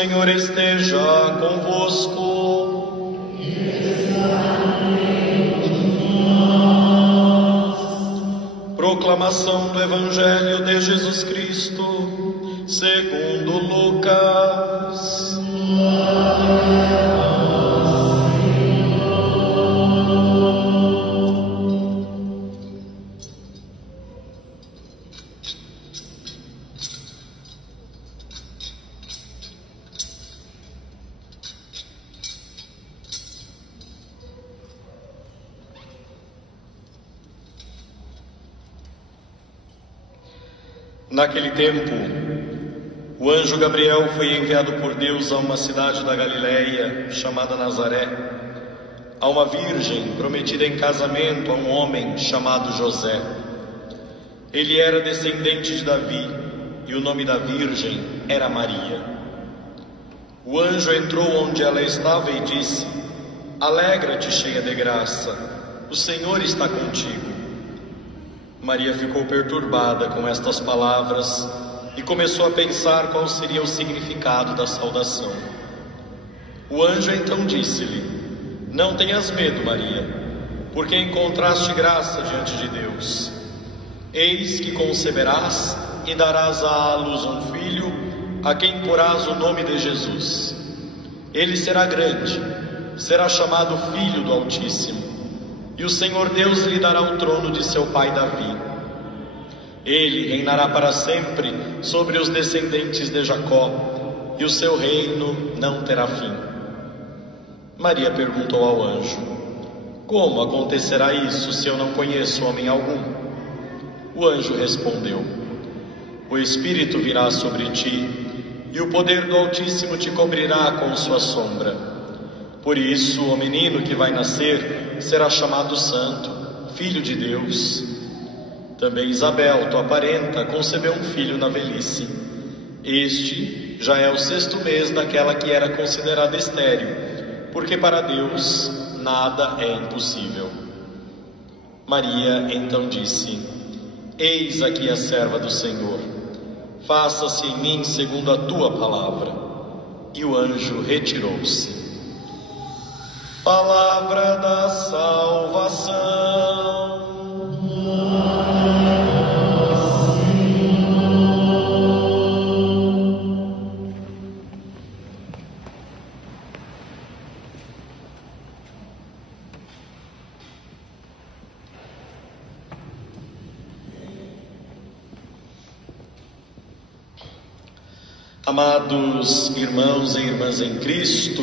Senhor esteja convosco. Proclamação do Evangelho de Jesus Cristo, segundo Lucas. Naquele tempo, o anjo Gabriel foi enviado por Deus a uma cidade da Galileia, chamada Nazaré, a uma virgem prometida em casamento a um homem chamado José. Ele era descendente de Davi e o nome da virgem era Maria. O anjo entrou onde ela estava e disse: Alegra-te, cheia de graça, o Senhor está contigo. Maria ficou perturbada com estas palavras e começou a pensar qual seria o significado da saudação. O anjo então disse-lhe: Não tenhas medo, Maria, porque encontraste graça diante de Deus. Eis que conceberás e darás à luz um filho, a quem porás o nome de Jesus. Ele será grande, será chamado Filho do Altíssimo. E o Senhor Deus lhe dará o trono de seu pai Davi. Ele reinará para sempre sobre os descendentes de Jacó, e o seu reino não terá fim. Maria perguntou ao anjo: Como acontecerá isso se eu não conheço homem algum? O anjo respondeu: O Espírito virá sobre ti, e o poder do Altíssimo te cobrirá com sua sombra. Por isso, o menino que vai nascer será chamado Santo, Filho de Deus. Também Isabel, tua parenta, concebeu um filho na velhice. Este já é o 6º mês daquela que era considerada estéril, porque para Deus nada é impossível. Maria então disse: Eis aqui a serva do Senhor, faça-se em mim segundo a tua palavra. E o anjo retirou-se. Palavra da salvação. Amados irmãos e irmãs em Cristo,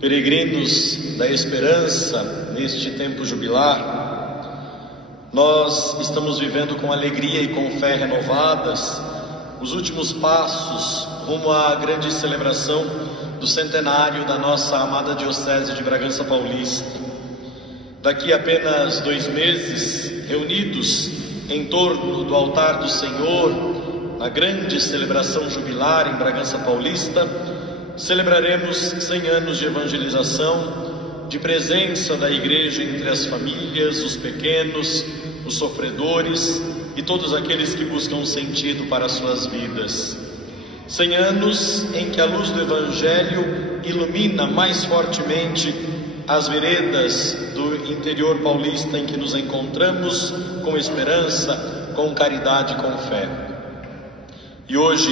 peregrinos da esperança neste tempo jubilar, nós estamos vivendo com alegria e com fé renovadas os últimos passos rumo à grande celebração do centenário da nossa amada Diocese de Bragança Paulista. Daqui a apenas 2 meses, reunidos em torno do altar do Senhor, na grande celebração jubilar em Bragança Paulista, celebraremos 100 anos de evangelização, de presença da Igreja entre as famílias, os pequenos, os sofredores e todos aqueles que buscam sentido para as suas vidas. 100 anos em que a luz do Evangelho ilumina mais fortemente as veredas do interior paulista em que nos encontramos, com esperança, com caridade e com fé. E hoje,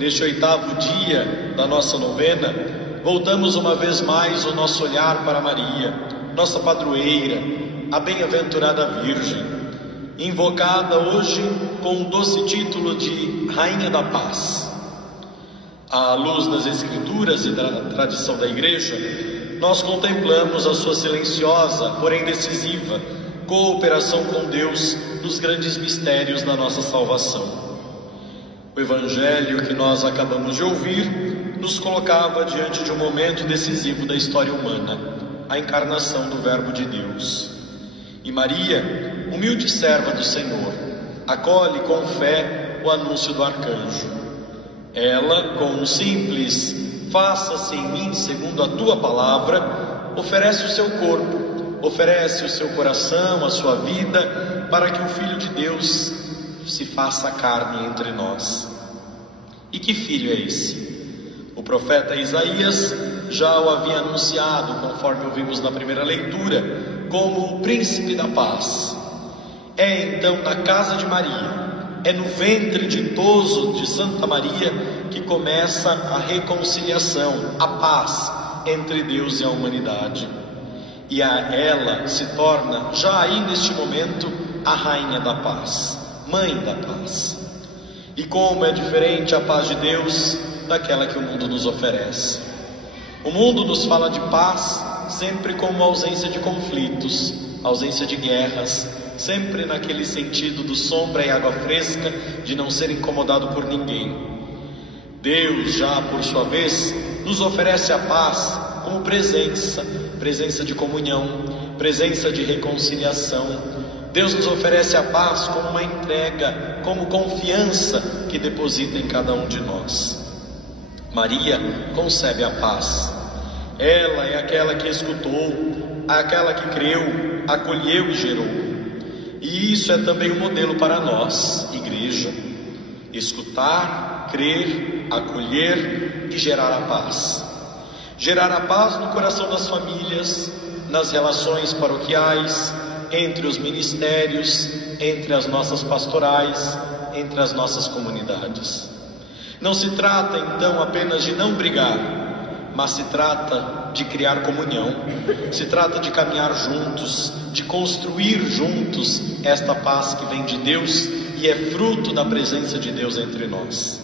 neste 8º dia da nossa novena, voltamos uma vez mais o nosso olhar para Maria, nossa padroeira, a bem-aventurada Virgem, invocada hoje com o doce título de Rainha da Paz. À luz das Escrituras e da tradição da Igreja, nós contemplamos a sua silenciosa, porém decisiva, cooperação com Deus nos grandes mistérios da nossa salvação. O Evangelho que nós acabamos de ouvir nos colocava diante de um momento decisivo da história humana, a encarnação do Verbo de Deus. E Maria, humilde serva do Senhor, acolhe com fé o anúncio do arcanjo. Ela, com um simples "faça-se em mim segundo a tua palavra", oferece o seu corpo, oferece o seu coração, a sua vida, para que o Filho de Deus se faça carne entre nós. E que filho é esse? O profeta Isaías já o havia anunciado, conforme ouvimos na primeira leitura, como o príncipe da paz. É então na casa de Maria, é no ventre ditoso de Santa Maria que começa a reconciliação, a paz entre Deus e a humanidade. E ela se torna, já aí neste momento, a rainha da paz, mãe da paz. E como é diferente a paz de Deus daquela que o mundo nos oferece. O mundo nos fala de paz sempre como ausência de conflitos, ausência de guerras, sempre naquele sentido do sombra e água fresca, de não ser incomodado por ninguém. Deus, já por sua vez, nos oferece a paz como presença de comunhão, presença de reconciliação. Deus nos oferece a paz como uma entrega, como confiança que deposita em cada um de nós. Maria concebe a paz. Ela é aquela que escutou, aquela que creu, acolheu e gerou. E isso é também um modelo para nós, igreja. Escutar, crer, acolher e gerar a paz. Gerar a paz no coração das famílias, nas relações paroquiais, entre os ministérios, entre as nossas pastorais, entre as nossas comunidades. Não se trata então apenas de não brigar, mas se trata de criar comunhão, se trata de caminhar juntos, de construir juntos esta paz que vem de Deus e é fruto da presença de Deus entre nós.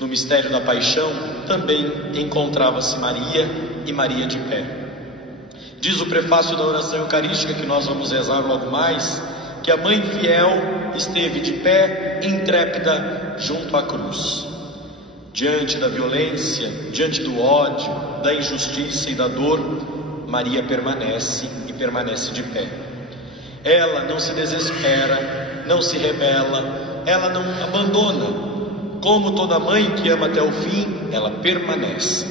No mistério da paixão também encontrava-se Maria e Maria de pé. Diz o prefácio da oração eucarística, que nós vamos rezar logo mais, que a mãe fiel esteve de pé, intrépida, junto à cruz. Diante da violência, diante do ódio, da injustiça e da dor, Maria permanece e permanece de pé. Ela não se desespera, não se rebela, ela não abandona. Como toda mãe que ama até o fim, ela permanece.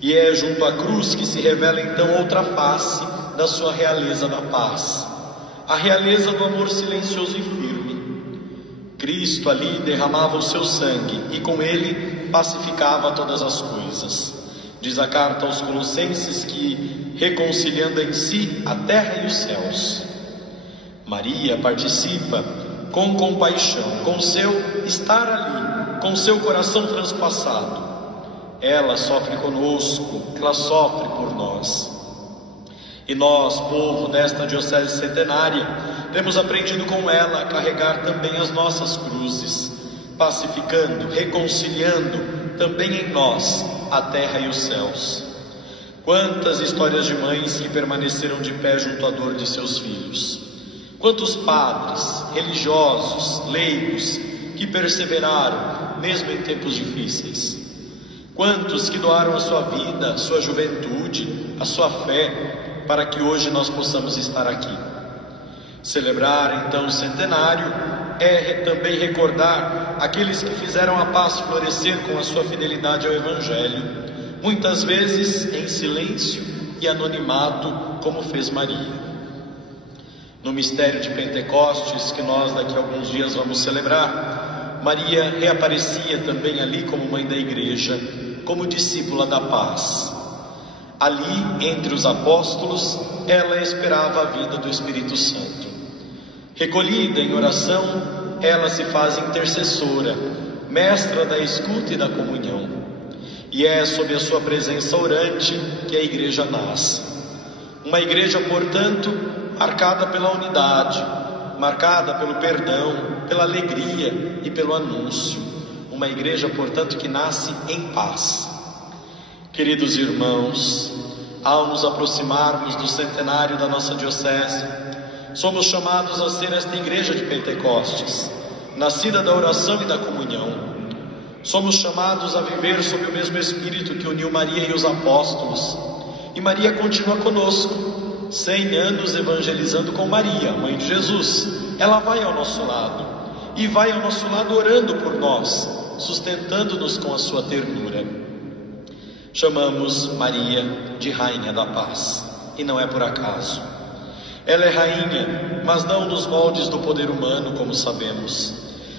E é junto à cruz que se revela então outra face da sua realeza da paz, a realeza do amor silencioso e firme. Cristo ali derramava o seu sangue e com ele pacificava todas as coisas. Diz a carta aos Colossenses que, reconciliando em si a terra e os céus, Maria participa com compaixão, com seu estar ali, com seu coração transpassado. Ela sofre conosco, ela sofre por nós. E nós, povo desta diocese centenária, temos aprendido com ela a carregar também as nossas cruzes, pacificando, reconciliando também em nós a terra e os céus. Quantas histórias de mães que permaneceram de pé junto à dor de seus filhos. Quantos padres, religiosos, leigos, que perseveraram, mesmo em tempos difíceis. Quantos que doaram a sua vida, a sua juventude, a sua fé, para que hoje nós possamos estar aqui. Celebrar então o centenário é também recordar aqueles que fizeram a paz florescer com a sua fidelidade ao Evangelho, muitas vezes em silêncio e anonimato, como fez Maria. No mistério de Pentecostes, que nós daqui a alguns dias vamos celebrar, Maria reaparecia também ali como mãe da igreja, como discípula da paz. Ali, entre os apóstolos, ela esperava a vinda do Espírito Santo. Recolhida em oração, ela se faz intercessora, mestra da escuta e da comunhão. E é sob a sua presença orante que a igreja nasce. Uma igreja, portanto, marcada pela unidade, marcada pelo perdão, pela alegria e pelo anúncio. Uma igreja, portanto, que nasce em paz. Queridos irmãos, ao nos aproximarmos do centenário da nossa diocese, somos chamados a ser esta igreja de Pentecostes, nascida da oração e da comunhão. Somos chamados a viver sob o mesmo Espírito que uniu Maria e os apóstolos. E Maria continua conosco, 100 anos evangelizando com Maria, mãe de Jesus. Ela vai ao nosso lado, e vai ao nosso lado orando por nós, sustentando-nos com a sua ternura. Chamamos Maria de Rainha da Paz, e não é por acaso. Ela é rainha, mas não nos moldes do poder humano, como sabemos.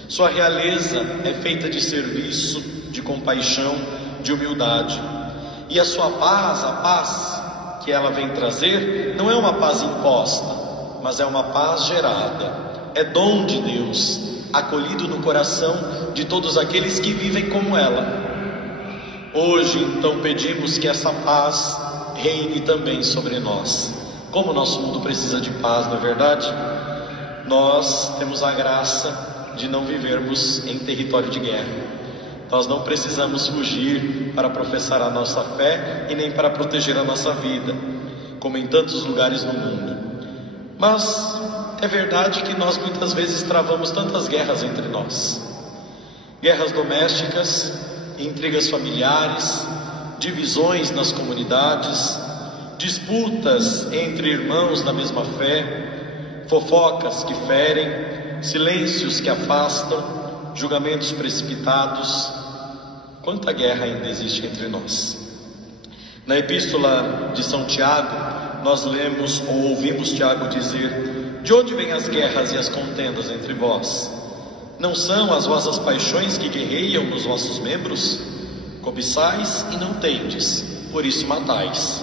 Sua realeza é feita de serviço, de compaixão, de humildade. E a sua paz, a paz que ela vem trazer, não é uma paz imposta, mas é uma paz gerada, é dom de Deus, acolhido no coração de todos aqueles que vivem como ela. Hoje, então, pedimos que essa paz reine também sobre nós. Como o nosso mundo precisa de paz, não é verdade? Nós temos a graça de não vivermos em território de guerra. Nós não precisamos fugir para professar a nossa fé e nem para proteger a nossa vida, como em tantos lugares no mundo. Mas é verdade que nós muitas vezes travamos tantas guerras entre nós. Guerras domésticas, intrigas familiares, divisões nas comunidades, disputas entre irmãos da mesma fé, fofocas que ferem, silêncios que afastam, julgamentos precipitados. Quanta guerra ainda existe entre nós. Na epístola de São Tiago, nós lemos ou ouvimos Tiago dizer: de onde vêm as guerras e as contendas entre vós? Não são as vossas paixões que guerreiam nos vossos membros? Cobiçais e não tendes, por isso matais.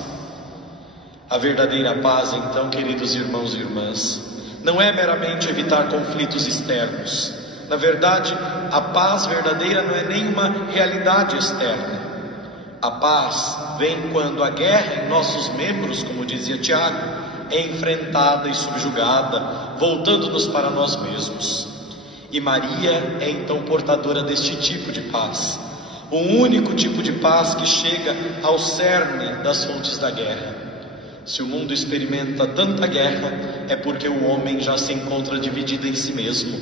A verdadeira paz, então, queridos irmãos e irmãs, não é meramente evitar conflitos externos. Na verdade, a paz verdadeira não é nenhuma realidade externa. A paz vem quando a guerra em nossos membros, como dizia Tiago, é enfrentada e subjugada, voltando-nos para nós mesmos. E Maria é então portadora deste tipo de paz, o único tipo de paz que chega ao cerne das fontes da guerra. Se o mundo experimenta tanta guerra, é porque o homem já se encontra dividido em si mesmo.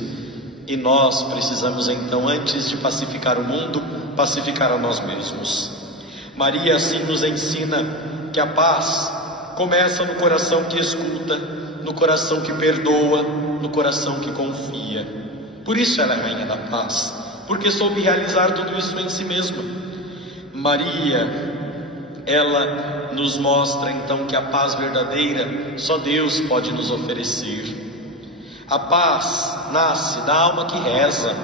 E nós precisamos então, antes de pacificar o mundo, pacificar a nós mesmos. Maria assim nos ensina que a paz começa no coração que escuta, no coração que perdoa, no coração que confia. Por isso ela é rainha da paz, porque soube realizar tudo isso em si mesma. Maria, ela nos mostra então que a paz verdadeira só Deus pode nos oferecer. A paz nasce da alma que reza,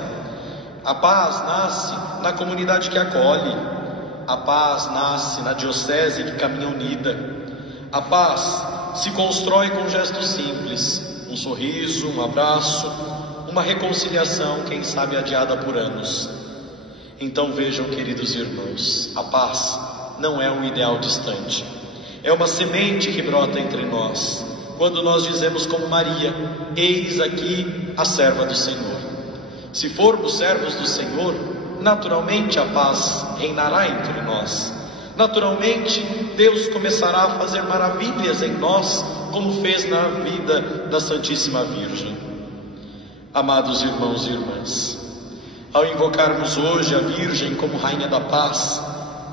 a paz nasce na comunidade que acolhe, a paz nasce na diocese que caminha unida. A paz se constrói com gestos simples, um sorriso, um abraço, uma reconciliação, quem sabe adiada por anos. Então vejam, queridos irmãos, a paz não é um ideal distante, é uma semente que brota entre nós, quando nós dizemos como Maria: eis aqui a serva do Senhor. Se formos servos do Senhor, naturalmente a paz reinará entre nós. Naturalmente Deus começará a fazer maravilhas em nós, como fez na vida da Santíssima Virgem. Amados irmãos e irmãs, ao invocarmos hoje a Virgem como Rainha da Paz,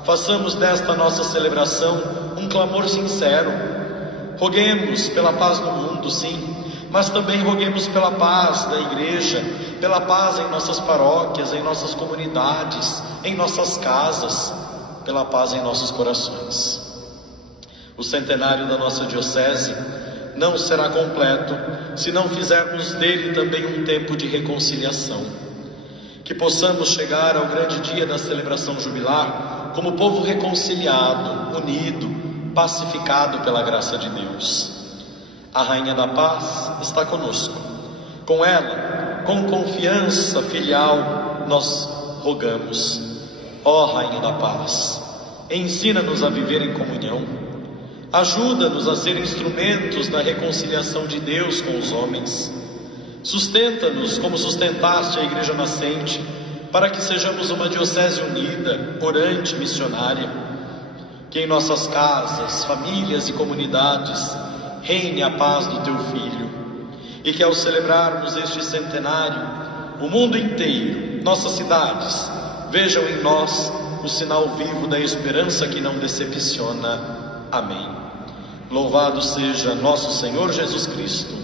façamos desta nossa celebração um clamor sincero. Roguemos pela paz no mundo, sim, mas também roguemos pela paz da Igreja, pela paz em nossas paróquias, em nossas comunidades, em nossas casas, pela paz em nossos corações. O centenário da nossa diocese não será completo se não fizermos dele também um tempo de reconciliação. Que possamos chegar ao grande dia da celebração jubilar como povo reconciliado, unido, pacificado pela graça de Deus. A Rainha da Paz está conosco. Com ela, com confiança filial, nós rogamos: ó Rainha da Paz, ensina-nos a viver em comunhão, ajuda-nos a ser instrumentos da reconciliação de Deus com os homens, sustenta-nos como sustentaste a Igreja nascente, para que sejamos uma diocese unida, orante, missionária. Que em nossas casas, famílias e comunidades reine a paz do Teu Filho, e que ao celebrarmos este centenário, o mundo inteiro, nossas cidades, vejam em nós o sinal vivo da esperança que não decepciona. Amém. Louvado seja nosso Senhor Jesus Cristo.